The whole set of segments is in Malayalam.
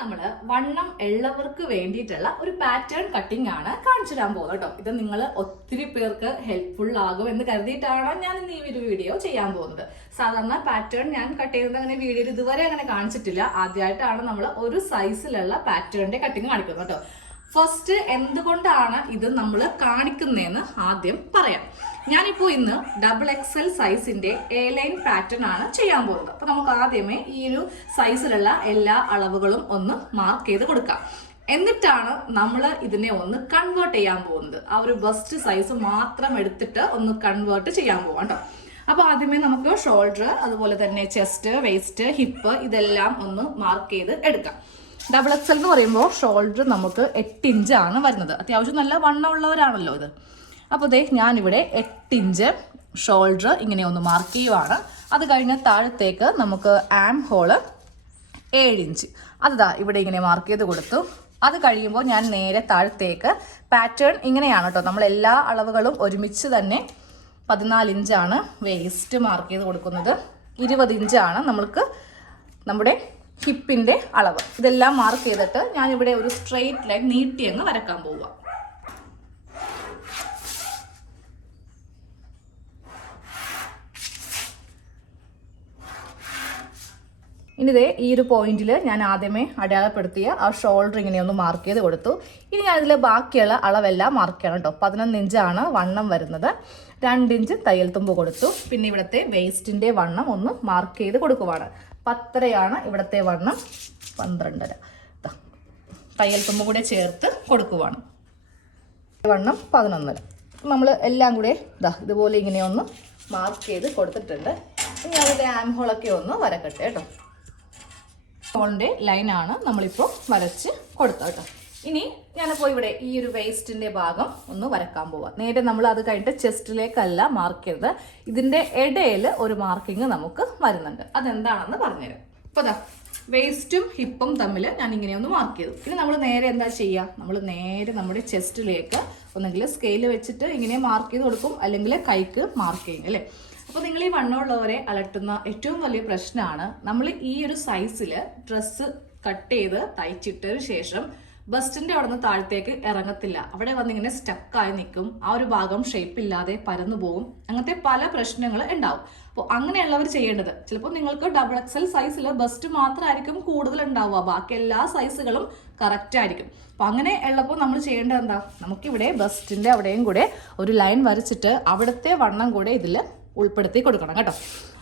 നമ്മൾ വണ്ണം ഉള്ളവർക്ക് വേണ്ടിയിട്ടുള്ള ഒരു പാറ്റേൺ കട്ടിംഗ് ആണ് കാണിച്ചു തരാൻ പോകുന്നത് കേട്ടോ. ഇത് നിങ്ങൾ ഒത്തിരി പേർക്ക് ഹെൽപ്ഫുൾ ആകും എന്ന് കരുതിയിട്ടാണ് ഞാൻ ഇന്ന് ഈ ഒരു വീഡിയോ ചെയ്യാൻ പോകുന്നത്. സാധാരണ പാറ്റേൺ ഞാൻ കട്ട് ചെയ്യുന്നത് അങ്ങനെ വീഡിയോയിൽ ഇതുവരെ അങ്ങനെ കാണിച്ചിട്ടില്ല. ആദ്യമായിട്ടാണ് നമ്മൾ ഒരു സൈസിലുള്ള പാറ്റേണിന്റെ കട്ടിങ് കാണിക്കുന്നത് കേട്ടോ. ഫസ്റ്റ് എന്തുകൊണ്ടാണ് ഇത് നമ്മൾ കാണിക്കുന്നതെന്ന് ആദ്യം പറയാം. ഞാനിപ്പോൾ ഇന്ന് ഡബിൾ എക്സൽ സൈസിന്റെ എ ലൈൻ പാറ്റേൺ ആണ് ചെയ്യാൻ പോകുന്നത്. അപ്പോൾ നമുക്ക് ആദ്യമേ ഈ ഒരു സൈസിലുള്ള എല്ലാ അളവുകളും ഒന്ന് മാർക്ക് ചെയ്ത് കൊടുക്കാം. എന്നിട്ടാണ് നമ്മൾ ഇതിനെ ഒന്ന് കൺവേർട്ട് ചെയ്യാൻ പോകുന്നത്. ആ ഒരു ബസ്റ്റ് സൈസ് മാത്രം എടുത്തിട്ട് ഒന്ന് കൺവേർട്ട് ചെയ്യാൻ പോകാം കേട്ടോ അപ്പൊ ആദ്യമേ നമുക്ക് ഷോൾഡർ അതുപോലെ തന്നെ ചെസ്റ്റ് വേസ്റ്റ് ഹിപ്പ് ഇതെല്ലാം ഒന്ന് മാർക്ക് ചെയ്ത് എടുക്കാം. ഡബിൾ എക്സൽ എന്ന് പറയുമ്പോൾ ഷോൾഡർ നമുക്ക് എട്ട് ആണ് വരുന്നത്. അത്യാവശ്യം നല്ല വണ്ണമുള്ളവരാണല്ലോ ഇത്. അപ്പോൾ ദേ ഞാനിവിടെ എട്ട് ഇഞ്ച് ഷോൾഡർ ഇങ്ങനെ ഒന്ന് മാർക്ക് ചെയ്യുവാണ്. അത് കഴിഞ്ഞ് താഴത്തേക്ക് നമുക്ക് ആം ഹോൾ ഏഴ് ഇഞ്ച് അതാ ഇവിടെ ഇങ്ങനെ മാർക്ക് ചെയ്ത് കൊടുത്തു. അത് കഴിയുമ്പോൾ ഞാൻ നേരെ താഴത്തേക്ക് പാറ്റേൺ ഇങ്ങനെയാണ് കേട്ടോ. നമ്മൾ എല്ലാ അളവുകളും ഒരുമിച്ച് തന്നെ പതിനാല് ഇഞ്ചാണ് വേസ്റ്റ് മാർക്ക് ചെയ്ത് കൊടുക്കുന്നത്. ഇരുപത് ഇഞ്ചാണ് നമ്മൾക്ക് നമ്മുടെ ഹിപ്പിന്റെ അളവ്. ഇതെല്ലാം മാർക്ക് ചെയ്തിട്ട് ഞാനിവിടെ ഒരു സ്ട്രെയിറ്റ് ലൈൻ നീട്ടി അങ്ങ് വരക്കാൻ പോവുക ഇനി ഇതേ ഈ ഒരു പോയിന്റിൽ ഞാൻ ആദ്യമേ അടയാളപ്പെടുത്തിയ ആ ഷോൾഡർ ഇങ്ങനെ ഒന്ന് മാർക്ക് ചെയ്ത് കൊടുത്തു. ഇനി ഞാനിതിൽ ബാക്കിയുള്ള അളവെല്ലാം മാർക്ക് ചെയ്യണം കേട്ടോ പതിനൊന്ന് ഇഞ്ചാണ് വണ്ണം വരുന്നത്. രണ്ട് ഇഞ്ച് തയ്യൽ തുമ്പ് കൊടുത്തു. പിന്നെ ഇവിടുത്തെ വേസ്റ്റിന്റെ വണ്ണം ഒന്ന് മാർക്ക് ചെയ്ത് കൊടുക്കുവാണ്. പത്തരയാണ് ഇവിടുത്തെ വണ്ണം. പന്ത്രണ്ടര. തയ്യൽ തുമ്പ് കൂടെ ചേർത്ത് കൊടുക്കുവാണ്. വണ്ണം പതിനൊന്നര. നമ്മൾ എല്ലാം കൂടെ ഇതാ ഇതുപോലെ ഇങ്ങനെ ഒന്ന് മാർക്ക് ചെയ്ത് കൊടുത്തിട്ടുണ്ട്. ഇനി അതിന്റെ ആംഹോളൊക്കെ ഒന്ന് വരക്കട്ടെ കേട്ടോ. ഹോളിന്റെ ലൈനാണ് നമ്മളിപ്പോൾ വരച്ച് കൊടുത്തത് കേട്ടോ. ഇനി ഞാനിപ്പോൾ ഇവിടെ ഈ ഒരു വേസ്റ്റിന്റെ ഭാഗം ഒന്ന് വരക്കാൻ പോവാം. നേരെ നമ്മൾ അത് കഴിഞ്ഞിട്ട് ചെസ്റ്റിലേക്കല്ല മാർക്ക് ചെയ്തത് ഇതിന്റെ ഇടയിൽ ഒരു മാർക്കിങ് നമുക്ക് വരുന്നുണ്ട്. അതെന്താണെന്ന് പറഞ്ഞുതരാം. അപ്പോൾ വേസ്റ്റും ഹിപ്പും തമ്മിൽ ഞാൻ ഇങ്ങനെ ഒന്ന് മാർക്ക് ചെയ്തു. ഇനി നമ്മൾ നേരെ എന്താ ചെയ്യുക നമ്മൾ നേരെ നമ്മുടെ ചെസ്റ്റിലേക്ക് ഒന്നെങ്കിൽ സ്കെയിൽ വെച്ചിട്ട് ഇങ്ങനെ മാർക്ക് ചെയ്ത് കൊടുക്കും. അല്ലെങ്കിൽ കൈക്ക് മാർക്ക് ചെയ്യും അല്ലേ? അപ്പോൾ നിങ്ങൾ ഈ വണ്ണമുള്ളവരെ അലട്ടുന്ന ഏറ്റവും വലിയ പ്രശ്നമാണ് നമ്മൾ ഈ ഒരു സൈസിൽ ഡ്രസ്സ് കട്ട് ചെയ്ത് തയ്ച്ചിട്ടതിന് ശേഷം ബസ്റ്റിന്റെ അവിടെ നിന്ന് താഴത്തേക്ക് ഇറങ്ങത്തില്ല. അവിടെ വന്നിങ്ങനെ സ്റ്റക്കായി നിൽക്കും. ആ ഒരു ഭാഗം ഷേപ്പ് ഇല്ലാതെ പരന്നു പോകും. അങ്ങനത്തെ പല പ്രശ്നങ്ങൾ ഉണ്ടാവും. അപ്പോൾ അങ്ങനെയുള്ളവർ ചെയ്യേണ്ടത്. ചിലപ്പോൾ നിങ്ങൾക്ക് ഡബിൾ എക്സൽ സൈസിൽ ബസ്റ്റ് മാത്രമായിരിക്കും കൂടുതൽ ഉണ്ടാവുക. ബാക്കി എല്ലാ സൈസുകളും കറക്റ്റ് ആയിരിക്കും. അപ്പോൾ അങ്ങനെ ഉള്ളപ്പോൾ നമ്മൾ ചെയ്യേണ്ടത് എന്താ? നമുക്കിവിടെ ബസ്റ്റിന്റെ അവിടെയും കൂടെ ഒരു ലൈൻ വരച്ചിട്ട് അവിടുത്തെ വണ്ണം കൂടെ ഇതിൽ ഉൾപ്പെടുത്തി കൊടുക്കണം കേട്ടോ.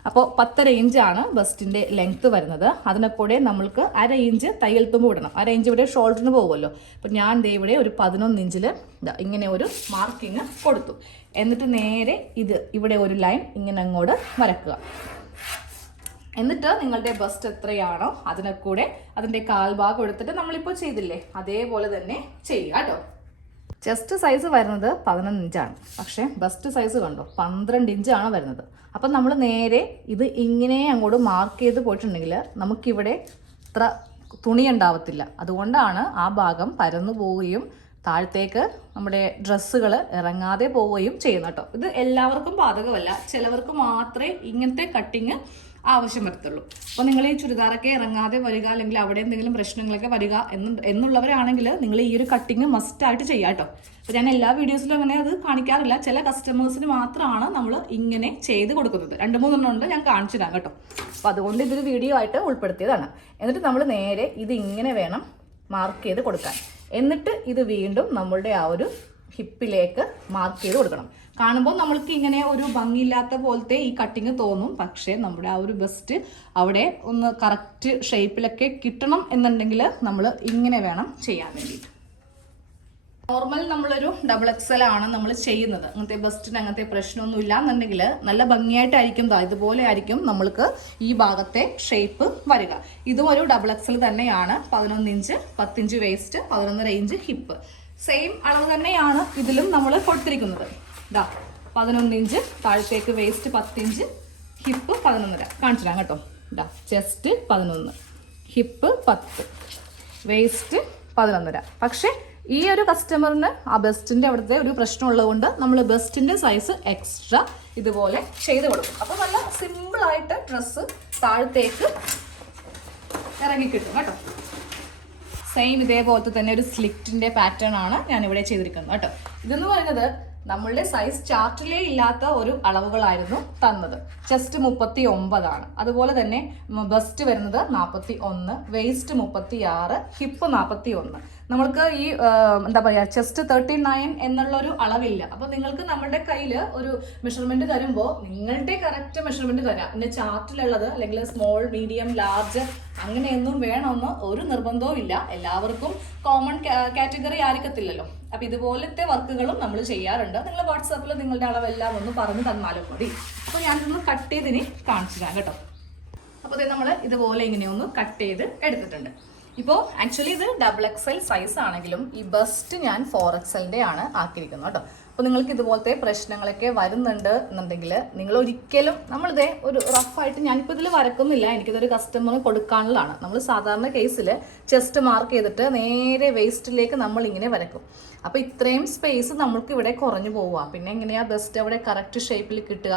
അപ്പോൾ പത്തര ഇഞ്ചാണ് ബസ്റ്റിന്റെ ലെങ്ത്ത് വരുന്നത്. അതിനെ കൂടെ നമ്മൾക്ക് അര ഇഞ്ച് തയ്യൽ തുമ്പ് വിടണം. അര ഇഞ്ച് ഇവിടെ ഷോൾഡറിന് പോകുമല്ലോ. അപ്പോൾ ഞാൻ ദേ ഇവിടെ ഒരു പതിനൊന്ന് ഇഞ്ചിൽ ഇങ്ങനെ ഒരു മാർക്കിങ് കൊടുത്തു. എന്നിട്ട് നേരെ ഇത് ഇവിടെ ഒരു ലൈൻ ഇങ്ങനെ അങ്ങോട്ട് വരക്കുക. എന്നിട്ട് നിങ്ങളുടെ ബസ്റ്റ് എത്രയാണോ അതിനെ കൂടെ അതിന്റെ കാൽഭാഗം എടുത്തിട്ട് നമ്മളിപ്പോൾ ചെയ്തില്ലേ? അതേപോലെ തന്നെ ചെയ്യുക കേട്ടോ ചെസ്റ്റ് സൈസ് വരുന്നത് പതിനൊന്ന് ഇഞ്ചാണ്. പക്ഷേ ബസ്റ്റ് സൈസ് കണ്ടോ? പന്ത്രണ്ട് ഇഞ്ചാണ് വരുന്നത്. അപ്പം നമ്മൾ നേരെ ഇത് ഇങ്ങനെ അങ്ങോട്ട് മാർക്ക് ചെയ്ത് പോയിട്ടുണ്ടെങ്കിൽ നമുക്കിവിടെ ഇത്ര തുണി ഉണ്ടാവത്തില്ല. അതുകൊണ്ടാണ് ആ ഭാഗം പരന്നു പോവുകയും താഴത്തേക്ക് നമ്മുടെ ഡ്രസ്സുകൾ ഇറങ്ങാതെ പോവുകയും ചെയ്യുന്നു കേട്ടോ. ഇത് എല്ലാവർക്കും ബാധകമല്ല. ചിലവർക്ക് മാത്രമേ ഇങ്ങനത്തെ കട്ടിങ് ആവശ്യം വരത്തുള്ളൂ അപ്പോൾ നിങ്ങൾ ഈ ചുരിദാറൊക്കെ ഇറങ്ങാതെ വരിക അല്ലെങ്കിൽ അവിടെ എന്തെങ്കിലും പ്രശ്നങ്ങളൊക്കെ വരിക എന്ന് എന്നുള്ളവരാണെങ്കിൽ നിങ്ങൾ ഈ ഒരു കട്ടിങ് മസ്റ്റായിട്ട് ചെയ്യാം കേട്ടോ അപ്പോൾ ഞാൻ എല്ലാ വീഡിയോസിലും അങ്ങനെ അത് കാണിക്കാറില്ല. ചില കസ്റ്റമേഴ്സിന് മാത്രമാണ് നമ്മൾ ഇങ്ങനെ ചെയ്ത് കൊടുക്കുന്നത്. രണ്ട് മൂന്നെണ്ണം ഉണ്ട് ഞാൻ കാണിച്ചു തരാം കേട്ടോ. അപ്പോൾ അതുകൊണ്ട് ഇതൊരു വീഡിയോ ആയിട്ട് ഉൾപ്പെടുത്തിയതാണ്. എന്നിട്ട് നമ്മൾ നേരെ ഇത് ഇങ്ങനെ വേണം മാർക്ക് ചെയ്ത് കൊടുക്കാൻ. എന്നിട്ട് ഇത് വീണ്ടും നമ്മളുടെ ആ ഒരു ഹിപ്പിലേക്ക് മാർക്ക് ചെയ്ത് കൊടുക്കണം. കാണുമ്പോൾ നമ്മൾക്ക് ഇങ്ങനെ ഒരു ഭംഗിയില്ലാത്ത പോലത്തെ ഈ കട്ടിങ് തോന്നും. പക്ഷേ നമ്മുടെ ആ ഒരു ബെസ്റ്റ് അവിടെ ഒന്ന് കറക്റ്റ് ഷേപ്പിലൊക്കെ കിട്ടണം എന്നുണ്ടെങ്കിൽ നമ്മൾ ഇങ്ങനെ വേണം ചെയ്യാൻ വേണ്ടിയിട്ട്. നോർമൽ നമ്മളൊരു ഡബിൾ എക്സൽ ആണ് നമ്മൾ ചെയ്യുന്നത്. അങ്ങനത്തെ ബസ്റ്റിന് അങ്ങനത്തെ പ്രശ്നമൊന്നും ഇല്ല എന്നുണ്ടെങ്കിൽ നല്ല ഭംഗിയായിട്ടായിരിക്കും. ഇതുപോലെ ആയിരിക്കും നമ്മൾക്ക് ഈ ഭാഗത്തെ ഷേപ്പ് വരിക. ഇതും ഒരു ഡബിൾ എക്സൽ തന്നെയാണ്. പതിനൊന്ന് ഇഞ്ച് പത്തിഞ്ച് വേസ്റ്റ് പതിനൊന്നര ഇഞ്ച് ഹിപ്പ് സെയിം അളവ് തന്നെയാണ് ഇതിലും നമ്മൾ കൊടുത്തിരിക്കുന്നത്. ഇതാ പതിനൊന്ന് ഇഞ്ച് താഴത്തേക്ക് വേസ്റ്റ് പത്തിഞ്ച് ഹിപ്പ് പതിനൊന്നര. കാണിച്ചു തരാം കേട്ടോ. ഇതാ ചെസ്റ്റ് പതിനൊന്ന് ഹിപ്പ് പത്ത് വേസ്റ്റ് പതിനൊന്നര. പക്ഷേ ഈ ഒരു കസ്റ്റമറിന് ആ ബെസ്റ്റിന്റെ അവിടുത്തെ ഒരു പ്രശ്നം ഉള്ളതുകൊണ്ട് നമ്മൾ ബെസ്റ്റിന്റെ സൈസ് എക്സ്ട്രാ ഇതുപോലെ ചെയ്ത് കൊടുക്കും. അപ്പോൾ നല്ല സിമ്പിൾ ആയിട്ട് ഡ്രസ്സ് താഴത്തേക്ക് ഇറങ്ങി കിട്ടും കേട്ടോ. സെയിം ഇതേപോലത്തെ തന്നെ ഒരു സ്ലിറ്റിന്റെ പാറ്റേൺ ആണ് ഞാൻ ഇവിടെ ചെയ്തിരിക്കുന്നത് കേട്ടോ. ഇതെന്ന് പറയുന്നത് നമ്മളുടെ സൈസ് ചാർട്ടിലേ ഇല്ലാത്ത ഒരു അളവുകളായിരുന്നു തന്നത്. ചെസ്റ്റ് മുപ്പത്തി ഒമ്പതാണ് അതുപോലെ തന്നെ ബസ്റ്റ് വരുന്നത് നാൽപ്പത്തി ഒന്ന് വേസ്റ്റ് മുപ്പത്തി ആറ് ഹിപ്പ് നാൽപ്പത്തി ഒന്ന് നമ്മൾക്ക് ഈ എന്താ പറയുക ചെസ്റ്റ് തേർട്ടി നയൻ എന്നുള്ളൊരു അളവില്ല. അപ്പോൾ നിങ്ങൾക്ക് നമ്മുടെ കയ്യിൽ ഒരു മെഷർമെന്റ് തരുമ്പോൾ നിങ്ങളുടെ കറക്റ്റ് മെഷർമെന്റ് തരാം. പിന്നെ ചാർട്ടിലുള്ളത് അല്ലെങ്കിൽ സ്മോൾ മീഡിയം ലാർജ് അങ്ങനെയൊന്നും വേണമെന്ന് ഒരു നിർബന്ധവും ഇല്ല എല്ലാവർക്കും കോമൺ കാറ്റഗറി ആയിരിക്കത്തില്ലല്ലോ. അപ്പൊ ഇതുപോലത്തെ വർക്കുകളും നമ്മൾ ചെയ്യാറുണ്ട്. നിങ്ങൾ വാട്സാപ്പിൽ നിങ്ങളുടെ അളവെല്ലാം ഒന്ന് പറഞ്ഞു തന്നാലും മതി. അപ്പോൾ ഞാനിതൊന്ന് കട്ട് ചെയ്തിന് കാണിച്ചു തരാം കേട്ടോ. അപ്പോൾ നമ്മൾ ഇതുപോലെ ഇങ്ങനെ ഒന്ന് കട്ട് ചെയ്ത് എടുത്തിട്ടുണ്ട്. ഇപ്പോൾ ആക്ച്വലി ഇത് ഡബിൾ എക്സ് എൽ സൈസ് ആണെങ്കിലും ഈ ബസ്റ്റ് ഞാൻ ഫോർ എക്സ് എല്ലിന്റെ ആണ് ആക്കിയിരിക്കുന്നത് കേട്ടോ. അപ്പോൾ നിങ്ങൾക്ക് ഇതുപോലത്തെ പ്രശ്നങ്ങളൊക്കെ വരുന്നുണ്ട് എന്നുണ്ടെങ്കിൽ നിങ്ങൾ ഒരിക്കലും നമ്മളിതേ ഒരു റഫായിട്ട് ഞാനിപ്പോൾ ഇതിൽ വരക്കുന്നില്ല. എനിക്കിതൊരു കസ്റ്റമറിന് കൊടുക്കാനുള്ളതാണ്. നമ്മൾ സാധാരണ കേസിൽ ചെസ്റ്റ് മാർക്ക് ചെയ്തിട്ട് നേരെ വേസ്റ്റിലേക്ക് നമ്മൾ ഇങ്ങനെ വരക്കും. അപ്പോൾ ഇത്രയും സ്പേസ് നമ്മൾക്ക് ഇവിടെ കുറഞ്ഞു പോവുക. പിന്നെ എങ്ങനെയാണ് ബെസ്റ്റ് അവിടെ കറക്റ്റ് ഷേപ്പിൽ കിട്ടുക?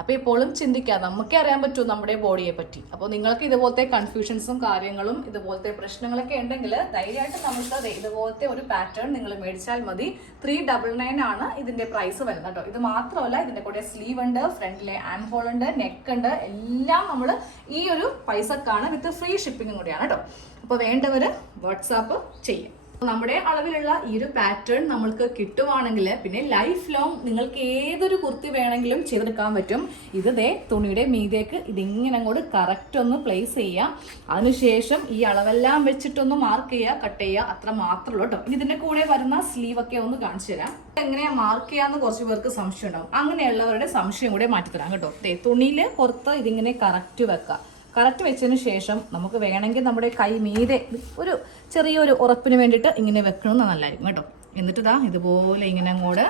അപ്പോൾ ഇപ്പോഴും ചിന്തിക്കുക നമുക്കേ അറിയാൻ പറ്റൂ നമ്മുടെ ബോഡിയെ പറ്റി. അപ്പോൾ നിങ്ങൾക്ക് ഇതുപോലത്തെ കൺഫ്യൂഷൻസും കാര്യങ്ങളും ഇതുപോലത്തെ പ്രശ്നങ്ങളൊക്കെ ഉണ്ടെങ്കിൽ ധൈര്യമായിട്ട് നമുക്ക് ഇതുപോലത്തെ ഒരു പാറ്റേൺ നിങ്ങൾ മേടിച്ചാൽ മതി. ത്രീ ഡബിൾ നയൻ ആണ് ഇതിന്റെ പ്രൈസ് വരുന്നത് കേട്ടോ. ഇത് മാത്രമല്ല ഇതിന്റെ കൂടെ സ്ലീവ് ഉണ്ട് ഫ്രണ്ടിലെ ആം ഹോൾ ഉണ്ട് നെക്ക് ഉണ്ട് എല്ലാം നമ്മൾ ഈ ഒരു പൈസക്കാണ് വിത്ത് ഫ്രീ ഷിപ്പിംഗും കൂടിയാണ് കേട്ടോ. അപ്പോൾ വേണ്ടവർ വാട്സാപ്പ് ചെയ്യും. നമ്മുടെ അളവിലുള്ള ഈ ഒരു പാറ്റേൺ നമ്മൾക്ക് കിട്ടുവാണെങ്കിൽ പിന്നെ ലൈഫ് ലോങ് നിങ്ങൾക്ക് ഏതൊരു കുർത്തി വേണമെങ്കിലും ചെയ്തെടുക്കാൻ പറ്റും. ഇത് ദേ തുണിയുടെ മീതേക്ക് ഇതിങ്ങനെ അങ്ങോട്ട് കറക്റ്റ് ഒന്ന് പ്ലേസ് ചെയ്യുക അതിനുശേഷം ഈ അളവെല്ലാം വെച്ചിട്ടൊന്ന് മാർക്ക് ചെയ്യുക കട്ട് ചെയ്യുക അത്ര മാത്രമേ ഉള്ളൂ കേട്ടോ. ഇനി കൂടെ വരുന്ന സ്ലീവ് ഒക്കെ ഒന്ന് കാണിച്ചു തരാം. എങ്ങനെയാ മാർക്ക് ചെയ്യാന്ന് കുറച്ച് പേർക്ക് സംശയം ഉണ്ടാവും. അങ്ങനെയുള്ളവരുടെ സംശയം കൂടെ മാറ്റിത്തരാം കേട്ടോ. തുണിയിൽ പുറത്ത് ഇതിങ്ങനെ കറക്റ്റ് വെക്കുക കറക്റ്റ് വെച്ചതിന് ശേഷം നമുക്ക് വേണമെങ്കിൽ നമ്മുടെ കൈ മീതെ ഒരു ചെറിയൊരു ഉറപ്പിന് വേണ്ടിയിട്ട് ഇങ്ങനെ വെക്കണമെന്ന് നല്ലതായിരിക്കും കേട്ടോ. എന്നിട്ട് ഇതാ ഇതുപോലെ ഇങ്ങനെ അങ്ങോട്ട്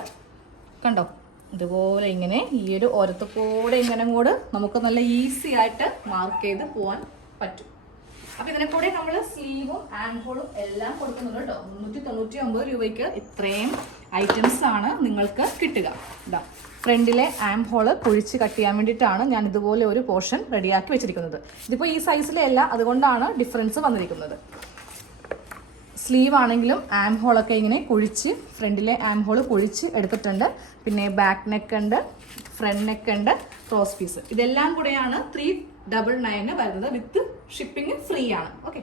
കണ്ടോ? ഇതുപോലെ ഇങ്ങനെ ഈ ഒരു ഓരത്ത് കൂടെ ഇങ്ങനെ അങ്ങോട്ട് നമുക്ക് നല്ല ഈസി ആയിട്ട് മാർക്ക് ചെയ്ത് പോകാൻ പറ്റും. അപ്പൊ ഇതിനെ കൂടെ നമ്മൾ സ്ലീവും ആൻഹോളും എല്ലാം കൊടുക്കുന്നുണ്ട് കേട്ടോ. മുന്നൂറ്റി തൊണ്ണൂറ്റി ഒമ്പത് രൂപയ്ക്ക് ഇത്രയും ഐറ്റംസ് ആണ് നിങ്ങൾക്ക് കിട്ടുക. ഇതാ ഫ്രണ്ടിലെ ആം ഹോൾ കുഴിച്ച് കട്ട് ചെയ്യാൻ വേണ്ടിയിട്ടാണ് ഞാൻ ഇതുപോലെ ഒരു പോർഷൻ റെഡിയാക്കി വെച്ചിരിക്കുന്നത്. ഇതിപ്പോൾ ഈ സൈസിലെ അല്ല അതുകൊണ്ടാണ് ഡിഫറൻസ് വന്നിരിക്കുന്നത്. സ്ലീവ് ആണെങ്കിലും ആം ഹോളൊക്കെ ഇങ്ങനെ കുഴിച്ച് ഫ്രണ്ടിലെ ആം ഹോൾ കുഴിച്ച് എടുത്തിട്ടുണ്ട്. പിന്നെ ബാക്ക് നെക്ക് ഉണ്ട് ഫ്രണ്ട് നെക്ക് ഉണ്ട് ക്രോസ് പീസ് ഇതെല്ലാം കൂടെയാണ് ത്രീ ഡബിൾ നയന് വരുന്നത് വിത്ത് ഷിപ്പിംഗ് ഫ്രീ ആണ്. ഓക്കെ